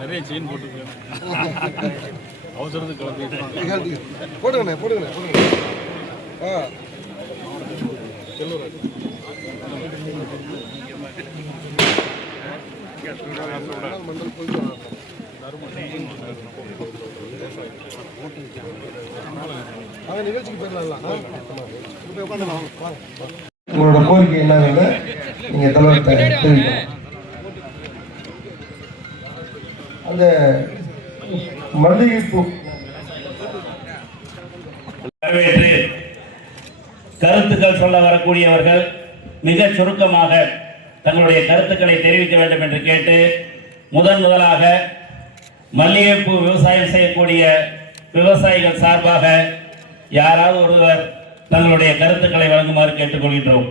நிறைய செயின் போட்டுருக்கேன். அவசரத்துக்கு கிளம்பி போடுங்கண்ணே போடுங்கண்ணே நிகழ்ச்சிக்கு போயிடலாம். உங்களோட கோரிக்கை என்னன்னு நீங்க தலைவர் தெரிவிக்கணும். அந்த மல்லிகைப்பூ வரவேற்று கருத்துக்கள் சொல்ல வரக்கூடியவர்கள் மிக சுருக்கமாக தங்களுடைய கருத்துக்களை தெரிவிக்க வேண்டும் என்று கேட்டு முதலாக மல்லிகைப்பூ விவசாயம் செய்யக்கூடிய விவசாயிகள் சார்பாக யாராவது ஒருவர் தங்களுடைய கருத்துக்களை வழங்குமாறு கேட்டுக்கொள்கின்றோம்.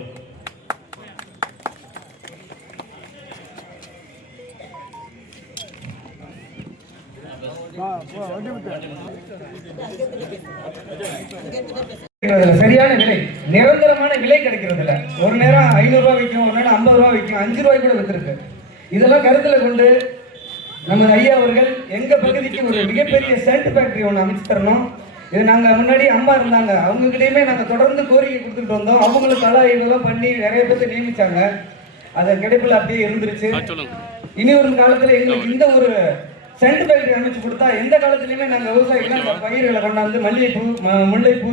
சரியான விலை, நிரந்தரமான விலை கிடைக்கிறது இல்ல. ஒரு நேரம் 500 ரூபாய் விற்கும், ஒரு நேரம் 50 ரூபாய் விற்கும், 5 ரூபாய் கூட வித்திருக்கு. இதெல்லாம் கருத்துல கொண்டு நம்ம ஐயா அவர்கள் எங்க பகுதிக்கு ஒரு மிகப்பெரிய சென்ட் ஃபேக்டரி ஒன்று அமைச்சு தரணும். இது நாங்க முன்னாடி அம்மா இருந்தாங்க, அவங்க கிட்டயுமே நாங்க தொடர்ந்து கோரிக்கை கொடுத்துட்டு வந்தோம். அவங்களுக்கு கலா இதெல்லாம் பண்ணி நிறைய பேர் நியமிச்சாங்க. அது கிடைப்பில் அப்படியே இருந்துருச்சு. இனி ஒரு காலத்துல எங்களுக்கு இந்த ஒரு சென்ட் ஃபேக்டரி அமைச்சு கொடுத்தா எந்த காலத்துலயுமே நாங்க விவசாயிகள் பயிர்களை கொண்டாந்து மல்லிகைப்பூ, முல்லைப்பூ,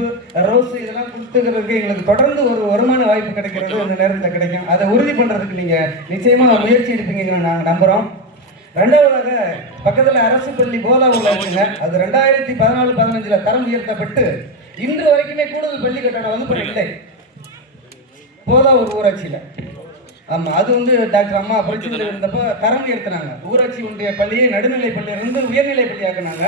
ரோஸ் இதெல்லாம் கொடுத்துக்கிறதுக்கு எங்களுக்கு தொடர்ந்து ஒரு வருமான வாய்ப்பு கிடைக்கிறது இந்த நேரத்தில் கிடைக்கும். அதை உறுதி பண்றதுக்கு நீங்க நிச்சயமா முயற்சி எடுப்பீங்கன்னு நாங்க நம்புறோம். ரெண்டாவதாக பக்கத்துல அரசு பள்ளி போதாவூர்ல இருக்குங்க. அது 2014-15 தரம் உயர்த்தப்பட்டு இன்று வரைக்குமே கூடுதல் பள்ளி கட்டணம் வகுப்பு இல்லை போதாவூர் ஊராட்சியில. ஆமா, அது டாக்டர் அம்மா புரட்சியில் இருந்தப்ப தரம் உயர்த்தினாங்க. ஊராட்சி ஒன்றிய பள்ளியை நடுநிலை பள்ளியிலிருந்து உயர்நிலை பள்ளி ஆக்கினாங்க.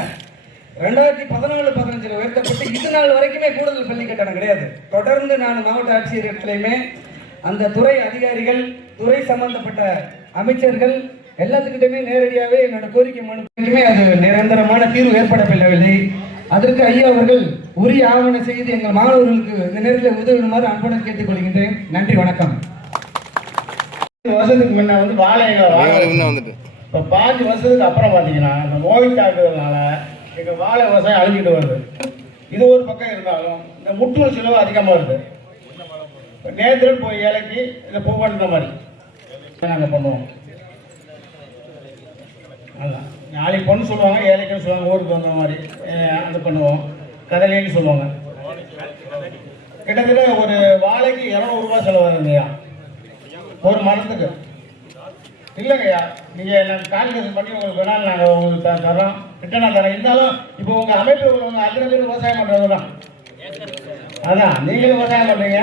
2014-15 உயர்த்தப்பட்டு இது நாள் வரைக்குமே கூடுதல் பள்ளி கட்டணம் கிடையாது. தொடர்ந்து நான் மாவட்ட ஆட்சியர் இடத்துலையுமே அந்த துறை அதிகாரிகள், துறை சம்பந்தப்பட்ட அமைச்சர்கள் எல்லாத்துக்கிட்டுமே நேரடியாகவே என்னோட கோரிக்கை மனுமே அது நிரந்தரமான தீர்வு ஏற்படவில்லை. அதற்கு ஐயா அவர்கள் உரிய ஆவணம் செய்து எங்கள் மாணவர்களுக்கு இந்த நேரத்தில் உதவிடுமாறு அன்புடன் கேட்டுக்கொள்கின்றேன். நன்றி, வணக்கம். வருஷத்துக்கு முன்ன வாழை வந்துட்டு இப்போ 5 வருஷத்துக்கு அப்புறம் பார்த்தீங்கன்னா இந்த நோய் தாக்குதல்னால எங்கள் வாழை விவசாயம் அழிஞ்சிட்டு வருது. இது ஒரு பக்கம் இருந்தாலும் இந்த முட்டுவல் செலவு அதிகமாக வருது. இப்போ நேற்று போய் ஏழைக்கு இந்த பூ பண்ணுற மாதிரி நாங்கள் பண்ணுவோம். அதான் நாளைக்கு பொண்ணு சொல்லுவாங்க, ஏழைக்குன்னு சொல்லுவாங்க, ஊருக்கு வந்த மாதிரி அது பண்ணுவோம். கதலின்னு சொல்லுவாங்க. கிட்டத்தட்ட ஒரு வாழைக்கு 200 ரூபா செலவாகுங்கய்யா ஒரு மரத்துக்கு. இல்லைங்கய்யா, நீங்கள் நாங்கள் கால்குலேஷன் பண்ணி உங்களுக்கு வேணாலும் நாங்கள் உங்களுக்கு தரோம், ரிட்டனாக தரோம். இருந்தாலும் இப்போ உங்கள் அமைப்பு உள்ளவங்க அத்தனை பேர் விவசாயம் பண்ணுறது தான். அதான் நீங்களும் விவசாயம் பண்ணுறீங்க.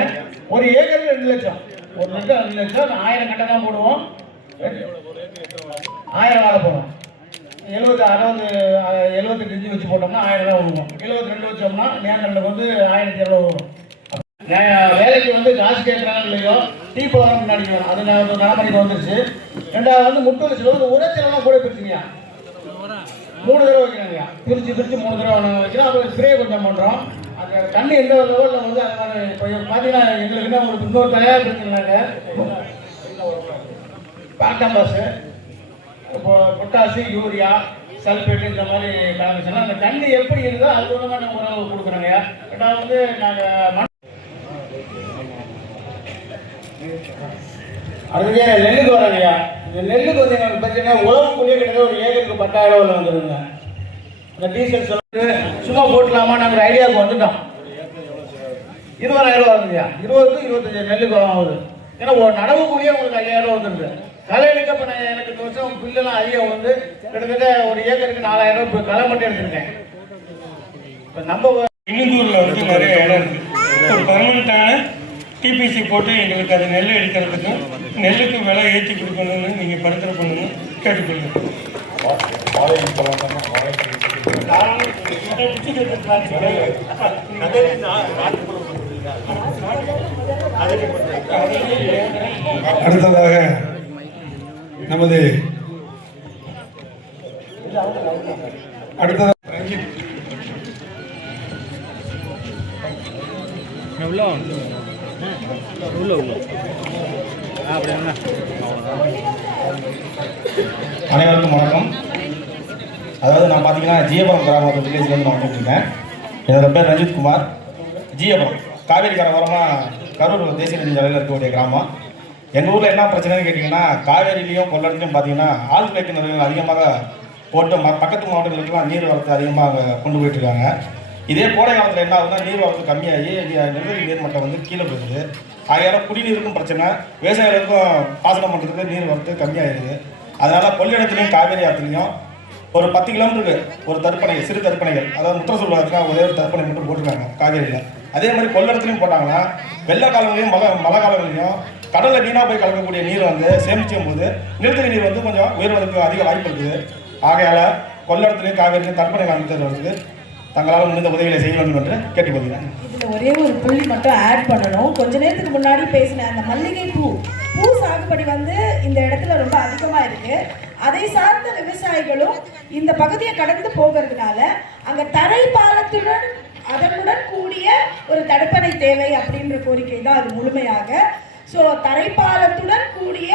ஒரு ஏக்கருக்கு 2 லட்சம், ஒரு லட்சம் 2 லட்சம் 1000 கட்டை தான் போடுவோம். 1000 வாழை போடுவோம். 78 இன்ச்சு வச்சு போட்டோம்னா 1000 தான் விடுவோம். 72 வச்சோம்னா நேரில் 1200 வரும். வேலைக்கு காசு கேட்குறாங்க இல்லையோ, டீ போடுறாங்க முன்னாடி அது நடைமுறைக்கு வந்துருச்சு. ரெண்டாவது முட்டு செலவு ஒரே செலவுலாம் கூட பிரிச்சுங்கய்யா. 3 தடவை வைக்கிறாங்கய்யா, பிரித்து 3 தடவை வைக்கிறோம். அப்புறம் ஸ்ப்ரே கொஞ்சம் பண்ணுறோம். அந்த தண்ணி எந்த லெவலில் அது மாதிரி இப்போ பார்த்தீங்கன்னா எங்களுக்கு என்ன ஒரு இன்னொரு தயார் இருக்குனாக்க பாட்டாம்பாஸு, இப்போ பொட்டாசு, யூரியா, சல்ஃபேட் இந்த மாதிரி கலந்துச்சுன்னா அந்த தண்ணி எப்படி இருக்குதோ அது மூலமாக நம்ம உணவு கொடுக்குறோங்கய்யா. ரெண்டாவது நாங்கள் அதுக்கே நெல்லுக்கு வராங்கய்யா. இந்த நெல்லுக்கு எங்களுக்கு பார்த்தீங்கன்னா உழவு கூலியே கிட்டத்தட்ட ஒரு ஏக்கருக்கு 10,000 ரூபாய் வந்துடுங்க. இந்த டீசல் சொல்லிட்டு சும்மா போட்டுலாமா நாங்கள் ஐடியாவுக்கு வந்துட்டோம். 20,000 ரூபா வருதுங்கய்யா. 20-25 நெல்லுக்கு ஆகுது. ஏன்னா ஒரு நடவு கூலியே உங்களுக்கு 5,000 ரூபா வந்துருக்கு. கலையிலுக்கு இப்போ நான் எனக்கு இந்த வருஷம் பில்லுலாம் அதிகம் கிட்டத்தட்ட ஒரு ஏக்கருக்கு 4,000 ரூபாய் இப்போ களை மட்டும் எடுத்துருக்கேன். இப்போ நம்ம இழுந்தூரில் நிறைய இடம் இருக்குது. ஒரு பர்மனெண்ட்டான டிபிசி போட்டு எங்களுக்கு அது நெல் எடுக்கிறதுக்கும் நெல்லுக்கு விலை ஏற்றி கொடுக்கணும்னு நீங்கள் பரிந்துரை பண்ணணும் கேட்டுக்கொள்ளுங்க. அடுத்ததாக நமது அடுத்ததாக அனைவருக்கும் வணக்கம். அதாவது நான் பார்த்தீங்கன்னா ஜியபுரம் கிராமத்து வில்லேஜ்லேருந்து நான் வந்துட்டு இருக்கேன். என்னோட பேர் ரஞ்சித் குமார். ஜியபுரம் காவேரி கரையோரமாக கரூர் தேசிய நெடுஞ்சாலையில் இருக்கக்கூடிய கிராமம். எங்கள் ஊரில் என்ன பிரச்சனைன்னு கேட்டிங்கன்னா, காவேரியிலையும் கொள்ளத்துலையும் பார்த்தீங்கன்னா ஆழ்துளை நிலையங்கள் அதிகமாக போட்டு பக்கத்து மாவட்டங்களுக்கெல்லாம் நீர் வரத்து அதிகமாக கொண்டு போயிட்டுருக்காங்க. இதே கோடை காலத்தில் என்ன ஆகுதுன்னா, நீர் வரத்து கம்மியாகி நிலத்தடி நீர் மட்டம் வந்து கீழே போயிடுது. ஆகையால் குடிநீருக்கும் பிரச்சனை, விவசாயிகளுக்கும் பாசனம் பண்ணுறதுக்கு நீர் வரத்து கம்மியாகிடுது. அதனால் கொள்ளிடத்துலையும் காவேரி ஆற்றுலையும் ஒரு 10 கிலோமீட்டருக்கு ஒரு தடுப்பணை, சிறு தடுப்பணைகள், அதாவது முத்திரசூழலுக்கு ஒரே ஒரு தடுப்பணை மட்டும் போட்டிருக்காங்க காவேரியில். அதே மாதிரி கொள்ளிடத்துலையும் போட்டாங்கன்னா வெள்ள காலங்களையும் மழை காலங்களையும் கடலில் வீணாக போய் கலக்கக்கூடிய நீர் வந்து சேமிச்சும் போது நிலத்தடி நீர் வந்து கொஞ்சம் உயர்வதற்கு அதிக வாய்ப்பு இருக்குது. ஆகையால் கொள்ளிடத்துலையும் காவேரியிலையும் தடுப்பணை அமைத்தவர்களுக்கு தங்களால் முடிந்த உதவிகளை செய்ய வேண்டும் என்று கேட்டுக்கொள்கிறேன். இதில் ஒரே ஒரு புள்ளி மட்டும் ஆட் பண்ணணும். கொஞ்ச நேரத்துக்கு முன்னாடி பேசின அந்த மல்லிகை பூ சாகுபடி வந்து இந்த இடத்துல ரொம்ப அதிகமாக இருக்கு. அதை சார்ந்த விவசாயிகளும் இந்த பகுதியை கடந்து போகிறதுனால அங்கே தரை பாலத்துடன் அதனுடன் கூடிய ஒரு தடுப்பணை தேவை அப்படின்ற கோரிக்கை தான் அது முழுமையாக. ஸோ தரைப்பாலத்துடன் கூடிய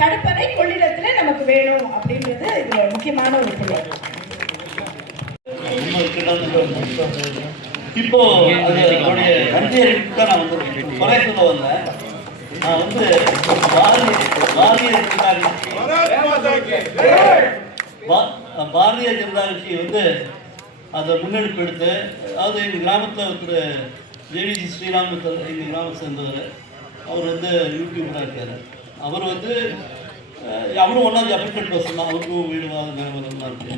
தடுப்பணை கொள்ளிடத்தில் நமக்கு வேணும் அப்படின்றது இது முக்கியமான ஒரு புள்ளி. இப்போ அதனுடைய நன்றி அறிவிப்பு தான் நான் வந்து குறை சொல்ல வந்தேன். நான் வந்து பாரதிய ஜனதா கட்சி வந்து அதை முன்னெடுப்பு எடுத்து, அதாவது எங்கள் கிராமத்தில் ஒருத்தர் ஜேவிஜி ஸ்ரீராமத்தர் எங்கள் கிராமத்தை சேர்ந்தவர், அவர் வந்து யூடியூபராக இருக்கார். அவர் வந்து அவரும் ஒன்றாவது அப்ளிகேட் பர்சன் தான், அவருக்கும் வீடு நிலவரம்லாம் இருக்குது.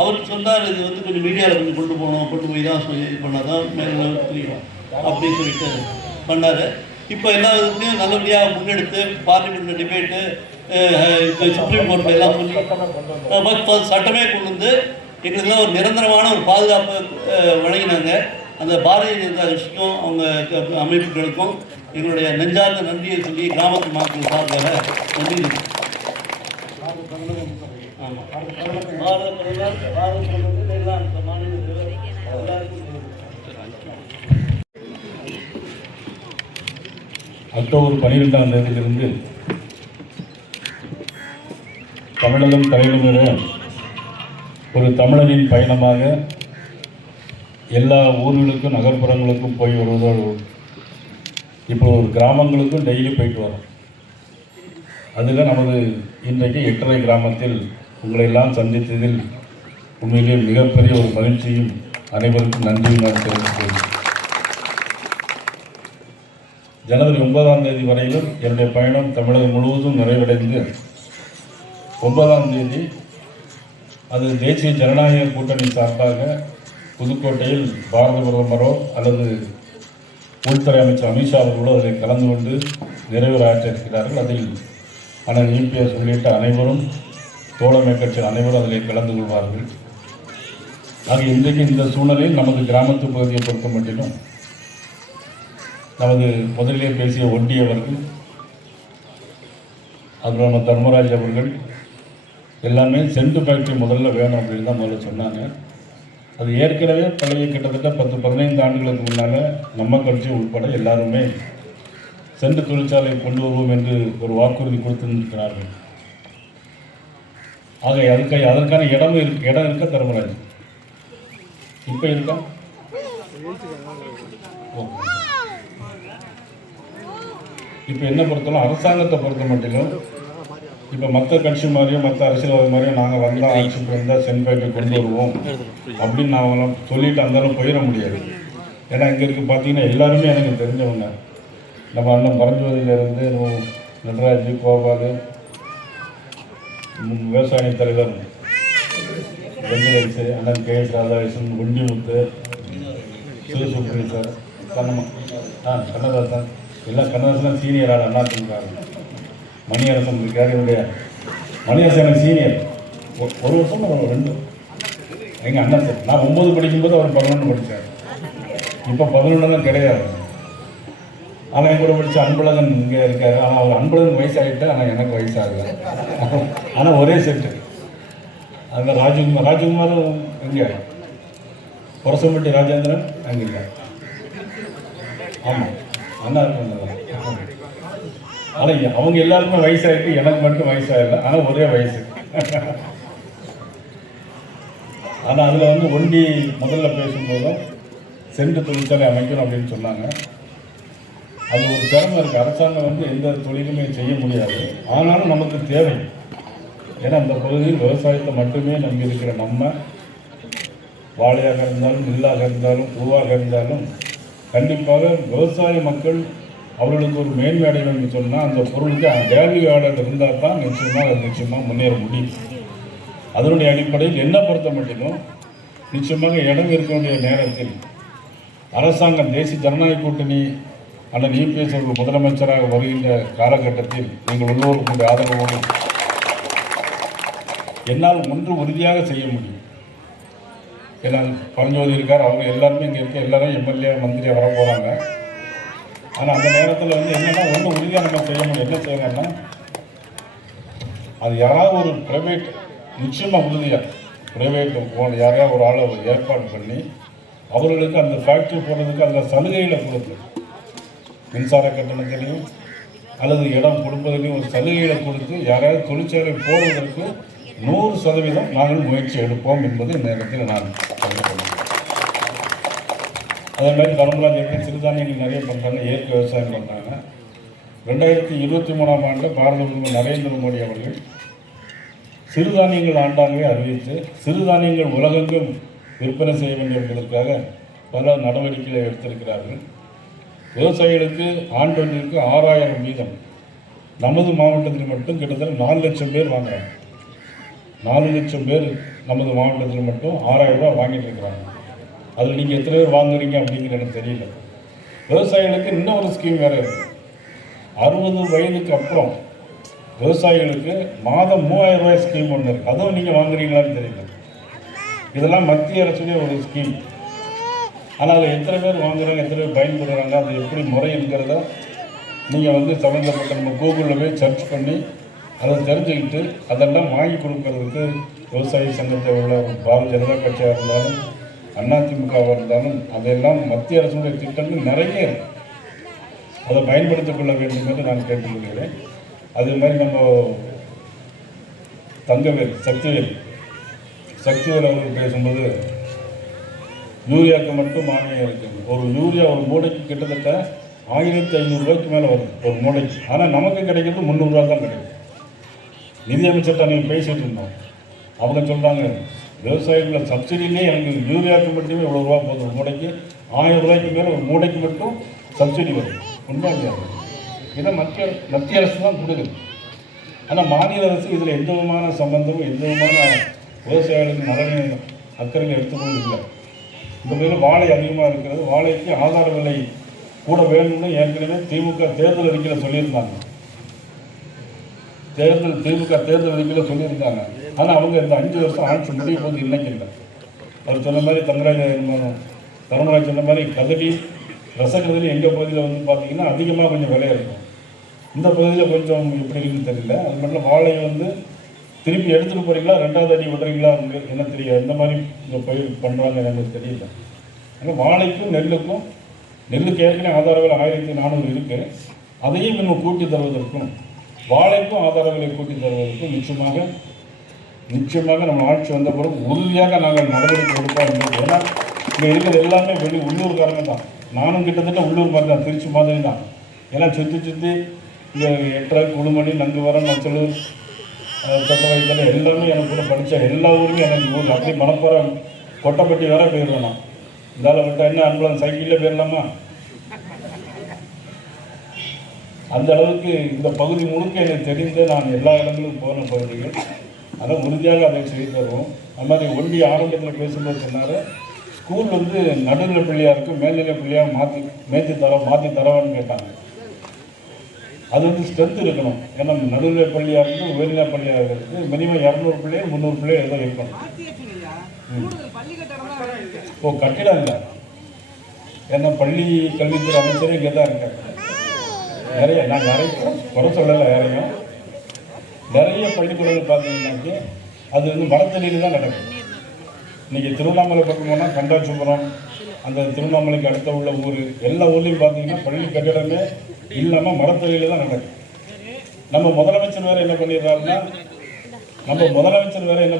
அவர் சொன்னார், இது வந்து கொஞ்சம் மீடியாவில் கொஞ்சம் கொண்டு போய் தான் இது பண்ணால் தான் மேலே புரியும் அப்படின்னு சொல்லிட்டு பண்ணார். இப்போ எல்லா இதுலேயும் நல்லபடியாக முன்னெடுத்து பார்லிமெண்ட்டில் டிபேட்டு, சுப்ரீம் கோர்ட்டில் எல்லாம் சொல்லி சட்டமே கொண்டு வந்து எங்களுக்கெல்லாம் ஒரு நிரந்தரமான ஒரு பாதுகாப்பு வழங்கினாங்க. அந்த பாரதிய ஜனதா கட்சிக்கும் அவங்க அமைப்புகளுக்கும் எங்களுடைய நெஞ்சார்ந்த நன்றியை சொல்லி கிராமத்து மக்கள் சார்பாக நன்றி. ஆமாம், பாரத பிரதமர் எல்லாம் மாநில அக்டோபர் 12ஆம் தேதியிலிருந்து தமிழகம் தலைநகர ஒரு தமிழனின் பயணமாக எல்லா ஊர்களுக்கும் நகர்ப்புறங்களுக்கும் போய் வருவதோடு இப்போ ஒரு கிராமங்களுக்கும் டெய்லி போயிட்டு வரோம். அதில் நமது இன்றைக்கு எட்டரை கிராமத்தில் உங்களை எல்லாம் சந்தித்ததில் உண்மையிலே மிகப்பெரிய ஒரு மகிழ்ச்சியும் அனைவருக்கும் நன்றியும் நான் தெரிவித்துள்ளேன். ஜனவரி 9ஆம் தேதி வரையிலும் என்னுடைய பயணம் தமிழகம் முழுவதும் நிறைவடைந்து 9ஆம் தேதி அது தேசிய ஜனநாயக கூட்டணி சார்பாக புதுக்கோட்டையில் பாரத பிரதமரோ அல்லது உள்துறை அமைச்சர் அமித்ஷா அவர்களோ அதில் கலந்து கொண்டு நிறைவுரையாற்ற இருக்கிறார்கள். அதில் அண்ணன் இபிஎஸ் உள்ளிட்ட அனைவரும், தோழமை கட்சியில் அனைவரும் அதில் கலந்து கொள்வார்கள். ஆக இன்றைக்கு இந்த சூழ்நிலையில் நமது கிராமத்து பகுதியை பொறுத்த மட்டிலும் நமது முதலிலே பேசிய ஒண்டி அவர்கள், அப்புறம் நம்ம தர்மராஜ் அவர்கள் எல்லாமே சென்ட் ஃபேக்ட்ரி முதல்ல வேணும் அப்படின்னு தான் முதல்ல சொன்னாங்க. அது ஏற்கனவே பழைய கிட்டத்தட்ட 10-15 ஆண்டுகளுக்கு முன்னால் நம்ம கட்சி உட்பட எல்லாருமே சென்ட் தொழிற்சாலை கொண்டு வருவோம் என்று ஒரு வாக்குறுதி கொடுத்திருக்கிறார்கள். ஆக அதற்கான இடம் இருக்க தர்மராஜ் இப்போ இருக்கா? இப்போ என்ன பொறுத்தவரை அரசாங்கத்தை பொறுத்த மட்டிலும் இப்போ மற்ற கட்சி மாதிரியும் மற்ற அரசியல்வாதி மாதிரியும் நாங்கள் வந்தால் ஆட்சிக்கு வந்தால் சென்ட் ஃபேக்ட்ரி கொண்டு வருவோம் அப்படின்னு நான் சொல்லிட்டு அந்தாலும் போயிட முடியாது. ஏன்னா இங்கே இருக்குது பார்த்தீங்கன்னா எல்லாருமே எனக்கு தெரிஞ்சவங்க. நம்ம அண்ணன் பரஞ்சோதியிலேருந்து நடராஜ், கோபால், விவசாய தலைவர் வெங்கடேஷ், அண்ணன் KS ராதாகிருஷ்ணன், குண்டிமுத்து, சிவசுப்ரி சார், கண்ணதாசன், எல்லாம் கண்ணதாசன் சீனியர் ஆள் அண்ணா திமுக. மணியரசன் இருக்கார், என்னுடைய மணியரசன் சீனியர், ஒரு வருஷம் 2 எங்கள் அண்ணன் சார். நான் 9 படிக்கும்போது அவர் 11 படித்தார். இப்போ 11 தான் கிடையாது. ஆனால் என் கூட படித்த அன்பழகன் இங்கே இருக்காரு. ஆனால் அவர் அன்பழகன் வயசாகிட்டு, ஆனால் எனக்கு வயசாகல. ஆனால் ஒரே செட்டு. அந்த ராஜகுமாரும் எங்கே, புரசம்பட்டி ராஜேந்திரன் அங்கே இல்லை. ஆமாம், அண்ணா இருக்காங்க. ஆனால் அவங்க எல்லாருக்குமே வயசாகிட்டு, எனக்கு மட்டும் வயசாகலை. ஆனால் ஒரே வயசு. ஆனால் அதில் வந்து ஒண்டி முதல்ல பேசும்போதும் சென்று தொழிற்சாலை அமைக்கணும் அப்படின்னு சொன்னாங்க. அது ஒரு சிரமம் இருக்குது. அரசாங்கம் வந்து எந்த தொழிலுமே செய்ய முடியாது. ஆனாலும் நமக்கு தேவை. ஏன்னா அந்த பகுதியில் விவசாயத்தை மட்டுமே நம்பி இருக்கிற நம்ம, வாழையாக இருந்தாலும், நெல்லாக இருந்தாலும், பூவாக இருந்தாலும், கண்டிப்பாக விவசாய மக்கள் அவர்களுக்கு ஒரு மேன்மை அடையணும்னு சொன்னால் அந்த பொருளுக்கு வேல்யூ ஆர்டர் இருந்தால் தான் நிச்சயமாக முன்னேற முடியும். அதனுடைய அடிப்படையில் என்ன பொறுத்த மட்டும் நிச்சயமாக இடம் இருக்க வேண்டிய நேரத்தில் அரசாங்கம் தேசிய ஜனநாயக கூட்டணி அண்ணன் இபிஎஸ் அவர்கள் முதலமைச்சராக வருகின்ற காலகட்டத்தில் நீங்கள் உள்ளோருக்குடைய ஆதரவோடு என்னால் ஒன்று உறுதியாக செய்ய முடியும். ஏன்னா பரஞ்சோதி இருக்கார், அவங்க எல்லாருமே இங்கே இருக்க எல்லாரும் எம்எல்ஏ மந்திரியாக வர போகிறாங்க. ஆனால் அந்த நேரத்தில் வந்து என்னென்னா ஒன்று உறுதியாக நம்ம செய்ய முடியும். என்ன செய்யணும்னா அது யாராவது ஒரு ப்ரைவேட், நிச்சயமாக உறுதியாக ப்ரைவேட் யாரையாவது ஒரு ஆளை ஏற்பாடு பண்ணி அவர்களுக்கு அந்த ஃபேக்ட்ரி போடுறதுக்கு அந்த சலுகைகளை கொடுத்து, மின்சார கட்டணத்திலையும் அல்லது இடம் கொடுப்பதிலையும் ஒரு சலுகைகளை கொடுத்து யாராவது தொழிற்சாலை போடுவதற்கு 100% நாங்கள் முயற்சி எடுப்போம் என்பது இந்த நேரத்தில் நான் சொல்லிக்கொள்கிறேன். அதே மாதிரி தர்மராஜ் சிறுதானியங்கள் நிறைய பண்ணுறாங்க, இயற்கை விவசாயம் பண்ணுறாங்க. 2023ஆம் ஆண்டு பாரத பிரதமர் நரேந்திர மோடி அவர்கள் சிறுதானியங்கள் ஆண்டாகவே அறிவித்து சிறுதானியங்கள் உலகெங்கும் விற்பனை செய்ய வேண்டும் என்பதற்காக பல நடவடிக்கைகளை எடுத்திருக்கிறார்கள். விவசாயிகளுக்கு ஆண்டொன்றிற்கு 6000 வீதம். நமது மாவட்டத்தில் மட்டும் கிட்டத்தட்ட 4 லட்சம் பேர் வாங்குறாங்க. 4 லட்சம் பேர் நமது மாவட்டத்தில் மட்டும் 6000 ரூபா வாங்கிட்டு இருக்கிறாங்க. அதில் நீங்கள் எத்தனை பேர் வாங்குறீங்க அப்படிங்கிற எனக்கு தெரியல. விவசாயிகளுக்கு இன்னொரு ஸ்கீம் வேறு இருக்குது. 60 வயதுக்கு அப்புறம் விவசாயிகளுக்கு மாதம் 3000 ரூபாய் ஸ்கீம் ஒன்று இருக்குது. அதுவும் நீங்கள் வாங்குறீங்களான்னு தெரியல. இதெல்லாம் மத்திய அரசுடைய ஒரு ஸ்கீம். ஆனால் அதில் எத்தனை பேர் வாங்குறாங்க, எத்தனை பேர் பயன்படுறாங்க, அது எப்படி முறை இருக்கிறத நீங்கள் வந்து சம்மந்தப்பட்ட நம்ம கூகுளில் போய் சர்ச் பண்ணி அதை தெரிஞ்சுக்கிட்டு அதெல்லாம் வாங்கி கொடுக்கறதுக்கு விவசாய சங்கத்தை உள்ள பாரதிய ஜனதா கட்சியாக இருந்தாலும் அதிமுகவாக இருந்தாலும் அதெல்லாம் மத்திய அரசுடைய திட்டங்கள் நிறைய இருக்கு. அதை பயன்படுத்திக் கொள்ள வேண்டும் என்று நான் கேட்டுக்கொள்கிறேன். அதே மாதிரி நம்ம தங்கவேல் சக்திவேல் அவர்கள் பேசும்போது யூரியாவுக்கு மட்டும் மானியம் இருக்குது. ஒரு யூரியா ஒரு மூடைக்கு கிட்டத்தட்ட 1500 ரூபாய்க்கு மேலே வருது ஒரு மூடைக்கு. ஆனால் நமக்கு கிடைக்கிறது 300 ரூபா தான் கிடைக்கும். நிதியமைச்சர்கிட்ட நீங்கள் பேசிகிட்டு இருந்தோம். அவங்க சொல்கிறாங்க விவசாயிகள சப்சிடியிலே எனக்கு யூரியாவுக்கு மட்டுமே இவ்வளோ ரூபா போகுது. ஒரு மூடைக்கு 1000 ரூபாய்க்கு மேலே ஒரு மூடைக்கு மட்டும் சப்சிடி வரும். உண்மை இல்லையா? இதை மத்திய அரசு தான் கொடுக்குது. ஆனால் மாநில அரசு இதில் எந்த விதமான சம்பந்தமும் எந்த விதமான விவசாயிகளுக்கு நலனை அக்கறையில் எடுத்துக்கொண்டு இல்லை. இந்த மாதிரி வாழை அதிகமாக இருக்கிறது. வாழைக்கு ஆதார விலை கூட வேணும்னு ஏற்கனவே திமுக தேர்தல் அறிக்கையில் சொல்லியிருந்தாங்க. திமுக தேர்தல் அறிக்கையில் சொல்லியிருந்தாங்க. ஆனால் அவங்க இந்த 5 வருஷம் ஆட்சி முடிய போது இன்னைக்கு இல்லை. அவர் சொன்ன மாதிரி தர்மராஜ் சொன்ன மாதிரி ரசகதலி எங்கள் பகுதியில் வந்து பார்த்தீங்கன்னா அதிகமாக கொஞ்சம் விலை இருக்கும். இந்த பகுதியில் கொஞ்சம் எப்படி இருக்குன்னு தெரியல. அது மட்டும் வாழை வந்து திருப்பி எடுத்துகிட்டு போகிறீங்களா, 2வது அடி விடுறீங்களா, என்ன தெரியாது. எந்த மாதிரி இந்த பயிர் பண்ணுறாங்க எனக்கு தெரியல. ஆனால் வாழைக்கும் நெல்லுக்கு ஏற்கனவே ஆதார விலை 1400 இருக்குது. அதையும் இன்னும் கூட்டி தருவதற்கும் வாழைக்கும் ஆதார விலை கூட்டி தருவதற்கும் நிச்சயமாக நம்ம ஆட்சி வந்த பிறகு உறுதியாக நாங்கள் நடவடிக்கை எடுப்போம். ஏன்னா இங்கே இருக்கிறது எல்லாமே உள்ளூர்காரங்க தான். நானும் கிட்டத்தட்ட உள்ளூர் மாதிரி தான், திருச்சி மாதிரி தான். ஏன்னா சுற்றி இங்கே எட்டரை, குழுமணி, நங்குவரம், நச்சலூர், தொட்ட வயதில் எல்லாமே எனக்கு கூட படித்த எல்லா ஊருமே எனக்கு ஊர். அப்படி மணப்புறம் கொட்டப்பட்டி வேற போயிடுவேன் நான். இதால் விட்டால் என்ன அன்புலம் சைக்கிளில் போயிடலாமா? அந்த அளவுக்கு இந்த பகுதி முழுக்க எனக்கு தெரிந்து நான் எல்லா இடங்களுக்கும் போன பகுதிகள். அதை உறுதியாக அதை செய்து தருவோம். அது மாதிரி ஒண்டி ஆரம்பத்தில் பேசும்போது சொன்னார், ஸ்கூல் வந்து நடுநிலை பள்ளியாக இருக்கும், மேல்நிலை பள்ளியாக மாற்றி தரவான்னு கேட்டாங்க. அது வந்து ஸ்ட்ரென்த் இருக்கணும். ஏன்னா நடுநிலை பள்ளியாக இருக்கும், உயர்நிலை பள்ளியாக இருக்குது. மினிமம் 200 பிள்ளைகள் 300 பிள்ளைகள் ஏதோ இருக்கணும். கட்டிடம் இல்லை. ஏன்னா பள்ளி கல்வித்துறை அமைச்சரே இங்கே தான் இருக்காங்க. நிறைய நாங்கள் யாரையும் குறை சொல்லலை, யாரையும் நிறைய பள்ளிக்கூடங்கள் பார்த்தீங்கன்னாக்கி அது வந்து மரத்தடியில் தான் நடக்கும். இன்றைக்கி திருவண்ணாமலை பக்கம் போனால் கண்டாச்சுபுரம், அந்த திருவண்ணாமலைக்கு அடுத்த உள்ள ஊர் எல்லா ஊர்லேயும் பார்த்தீங்கன்னா பள்ளி கட்டிடமே இல்லாமல் மரத்தடியில் தான் நடக்கும். நம்ம முதலமைச்சர் வேறு என்ன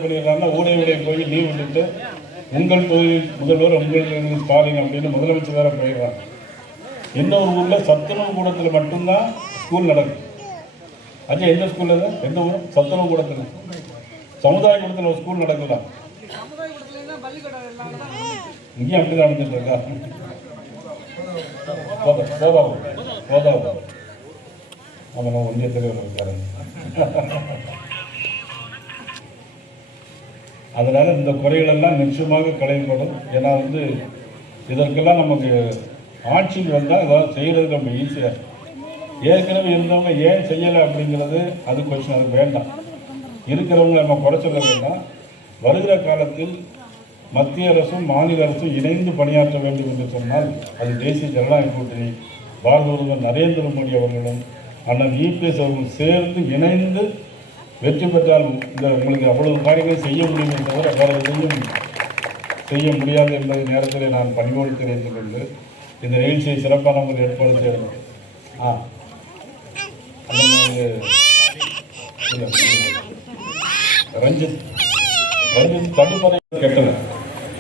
பண்ணிடுறாருன்னா ஊடைய போய் லீவ் விட்டுட்டு உங்கள் தொழில் முதல்வர் உங்கள் ஸ்டாலின் அப்படின்னு முதலமைச்சர் வேறு போயிடுறாங்க. இன்னொரு ஊரில் சத்துணவு கூடத்தில் மட்டும்தான் ஸ்கூல் நடக்கும். அது எந்த ஸ்கூலில் தான் எந்த ஊரும் சத்துணவு கூடத்தில் சமுதாய கூடத்தில் ஒரு ஸ்கூல் நடக்கலாம். இங்கேயும் அப்படி தான் நடந்துட்டு இருக்கா? போதாவும் அவன் ஒன்றிய தலைவர் இருக்காருங்க. அதனால் இந்த குறைகளெல்லாம் நிச்சயமாக களையப்படும். ஏன்னா வந்து இதற்கெல்லாம் நமக்கு ஆட்சிக்கு வந்தால் அதாவது செய்கிறது ரொம்ப ஈஸியாக. ஏற்கனவே இருந்தவங்க ஏன் செய்யலை அப்படிங்கிறது அது கொஸ்டின், அது வேண்டாம். இருக்கிறவங்க நம்ம குறை சொல்ல வேண்டாம். வருகிற காலத்தில் மத்திய அரசும் மாநில அரசும் இணைந்து பணியாற்ற வேண்டும் என்று சொன்னால் அது தேசிய ஜனநாயக கூட்டணி பாரத பிரதமர் நரேந்திர மோடி அவர்களும் அண்ணன் இபிஎஸ் அவர்களும் சேர்ந்து இணைந்து வெற்றி பெற்றால் இந்த உங்களுக்கு அவ்வளவு காரியங்களை செய்ய முடியுமே தவிர வேறு எதையும் செய்ய முடியாது என்பதை நேரத்தில் நான் பணிவோடு தெரிவித்துக் கொண்டு இந்த நிகழ்ச்சியை சிறப்பான முறையில் ஏற்பாடு செய்யணும். ரஞ்சித் தடுப்பறை கெட்டது.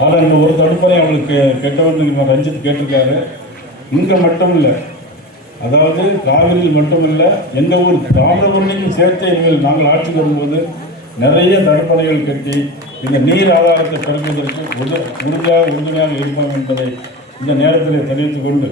ஆனால் இந்த ஒரு தடுப்பறை அவங்களுக்கு கெட்டவன் ரஞ்சித் கேட்டிருக்காரு. இங்கே மட்டும் இல்லை, அதாவது காவிரியில் மட்டும் இல்லை, எங்கள் ஊர் தாமிரபரணிக்கும் சேர்த்து நாங்கள் ஆட்சிக்கு வரும்போது நிறைய தடுப்பணைகள் கட்டி இந்த நீர் ஆதாரத்தை பெருக்குவதற்கு உறுதுணையாக இருப்போம் என்பதை இந்த நேரத்தில் தெரிவித்துக் கொண்டு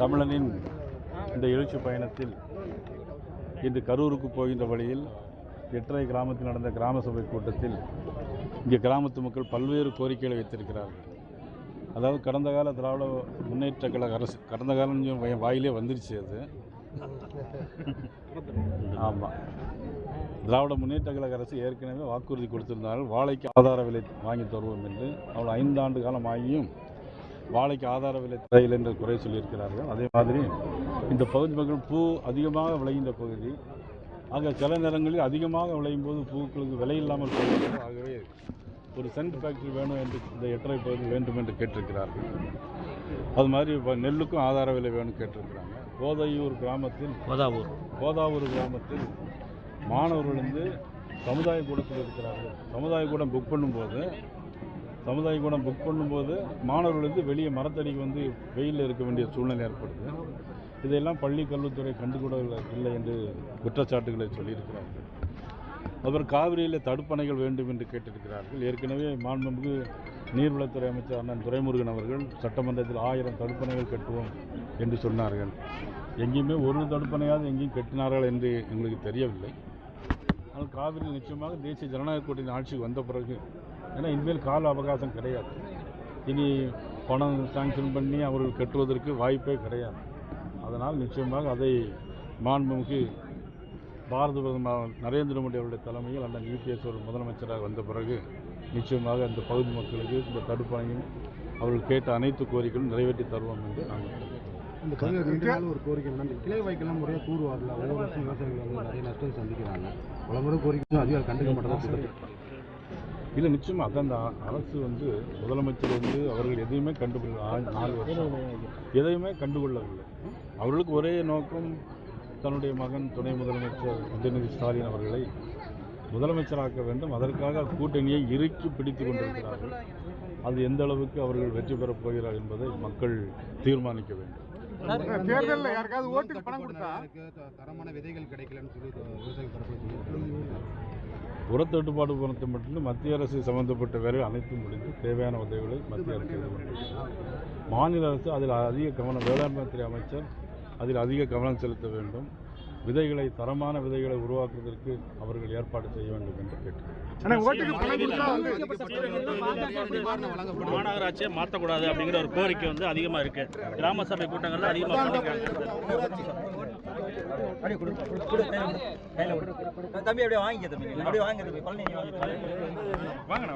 தமிழனின் இந்த எழுச்சி பயணத்தில் இன்று கரூருக்கு போகின்ற வழியில் எட்டரை கிராமத்தில் நடந்த கிராம சபை கூட்டத்தில் இங்கே கிராமத்து மக்கள் பல்வேறு கோரிக்கைகளை வைத்திருக்கிறார்கள். அதாவது கடந்த கால திராவிட முன்னேற்ற கழக அரசு, கடந்த காலம் வாயிலே வந்துருச்சு அது. ஆமாம், திராவிட முன்னேற்ற கழக அரசு ஏற்கனவே வாக்குறுதி கொடுத்திருந்தார்கள், வாழைக்கு ஆதார விலை வாங்கி தருவோம் என்று. அவள் 5 ஆண்டு காலம் ஆகியும் வாழைக்கு ஆதார விலை தரையில் என்று குறை சொல்லியிருக்கிறார்கள். அதே மாதிரி இந்த பகுதி மக்கள் பூ அதிகமாக விளைகின்ற பகுதி. ஆக சில நேரங்களில் அதிகமாக விளையும் போது பூக்களுக்கு விலை இல்லாமல் போகிறது. ஆகவே ஒரு சென்ட் ஃபேக்ட்ரி வேணும் என்று இந்த எட்டரை பகுதி வேண்டும் என்று கேட்டிருக்கிறார்கள். அது மாதிரி நெல்லுக்கும் ஆதார விலை வேணும் கேட்டிருக்கிறாங்க. கோதாவூர் கிராமத்தில் மாணவர்கள் வந்து சமுதாய கூடத்தில் இருக்கிறார்கள். சமுதாய கூடம் புக் பண்ணும்போது மாணவர்கள் வந்து வெளியே மரத்தடிக்கு வந்து வெயிலில் இருக்க வேண்டிய சூழ்நிலை ஏற்படுது. இதையெல்லாம் பள்ளி கல்வித்துறை கண்டுகூட இல்லை என்று குற்றச்சாட்டுகளை சொல்லியிருக்கிறார்கள். அவர் காவிரியில் தடுப்பணைகள் வேண்டும் என்று கேட்டிருக்கிறார்கள். ஏற்கனவே மாண்புமிகு நீர்வளத்துறை அமைச்சர் அண்ணன் துரைமுருகன் அவர்கள் சட்டமன்றத்தில் 1000 தடுப்பணைகள் கட்டுவோம் என்று சொன்னார்கள். எங்கேயுமே ஒரு தடுப்பணையாவது எங்கேயும் கட்டினார்கள் என்று எங்களுக்கு தெரியவில்லை. ஆனால் காவிரி நிச்சயமாக தேசிய ஜனநாயக கூட்டணி ஆட்சிக்கு வந்த பிறகு, ஏன்னா இனிமேல் கால அவகாசம் கிடையாது, இனி பணம் சாங்ஷன் பண்ணி அவர்கள் கட்டுவதற்கு வாய்ப்பே கிடையாது. அதனால் நிச்சயமாக அதை மாண்புமிகு பாரத பிரதமர் நரேந்திர மோடி அவருடைய தலைமையில் அண்ணன் இபிஎஸ் ஒரு முதலமைச்சராக வந்த பிறகு நிச்சயமாக அந்த பகுதி மக்களுக்கு இந்த தடுப்பணையும் அவர்கள் கேட்ட அனைத்து கோரிக்கைகளும் நிறைவேற்றி தருவோம் என்று நாங்கள் இந்த பகுதியில் ஒரு கோரிக்கை இந்த கிளை வைக்கலாம் முறையாக கூறு வரல. ஒவ்வொரு வருஷம் விவசாயிகள் வந்து நிறைய நஷ்டம் சந்திக்கிறாங்க. பல முறை கோரிக்கை அதிகாரம் கண்டுக்க மாட்டேன். இல்லை, நிச்சயமாக அதான் அந்த அரசு வந்து முதலமைச்சர் வந்து அவர்கள் எதையுமே 4 வருஷம் எதையுமே கண்டுகொள்ளவில்லை. அவர்களுக்கு ஒரே நோக்கம், தன்னுடைய மகன் துணை முதலமைச்சர் உதயநிதி ஸ்டாலின் அவர்களை முதலமைச்சராக்க வேண்டும். அதற்காக கூட்டணியை இறுக்கி பிடித்து கொண்டிருக்கிறார்கள். அது எந்த அளவுக்கு அவர்கள் வெற்றி பெறப் போகிறார் என்பதை மக்கள் தீர்மானிக்க வேண்டும். தேர்தலில் யாருக்காவது ஓட்டுக்கு பணம் கொடுத்தா தரமான விதைகள் கிடைக்கலன்னு சொல்லி விவசாயிகள் உரத்தட்டுப்பாடு பொறுத்த மட்டும் மத்திய அரசு சம்பந்தப்பட்ட வேலை அனைத்தும் முடிந்து தேவையான உதவிகளை மத்திய அரசு செய்து கொண்டிருக்கிறது. மாநில அரசு அதில் அதிக கவனம், வேளாண்மை துறை அமைச்சர் அதில் அதிக கவனம் செலுத்த வேண்டும். விதைகளை தரமான விதைகளை உருவாக்குவதற்கு அவர்கள் ஏற்பாடு செய்ய வேண்டும் என்று கேட்டேன். மாநகராட்சியை மாற்றக்கூடாது அப்படிங்கிற ஒரு கோரிக்கை வந்து அதிகமாக இருக்கு. கிராம சபை கூட்டங்கள்ல அதிகமாக தம்பி அப்படியே வாங்கிக்க தம்பி அப்படியே வாங்க தம்பி பழனி வாங்க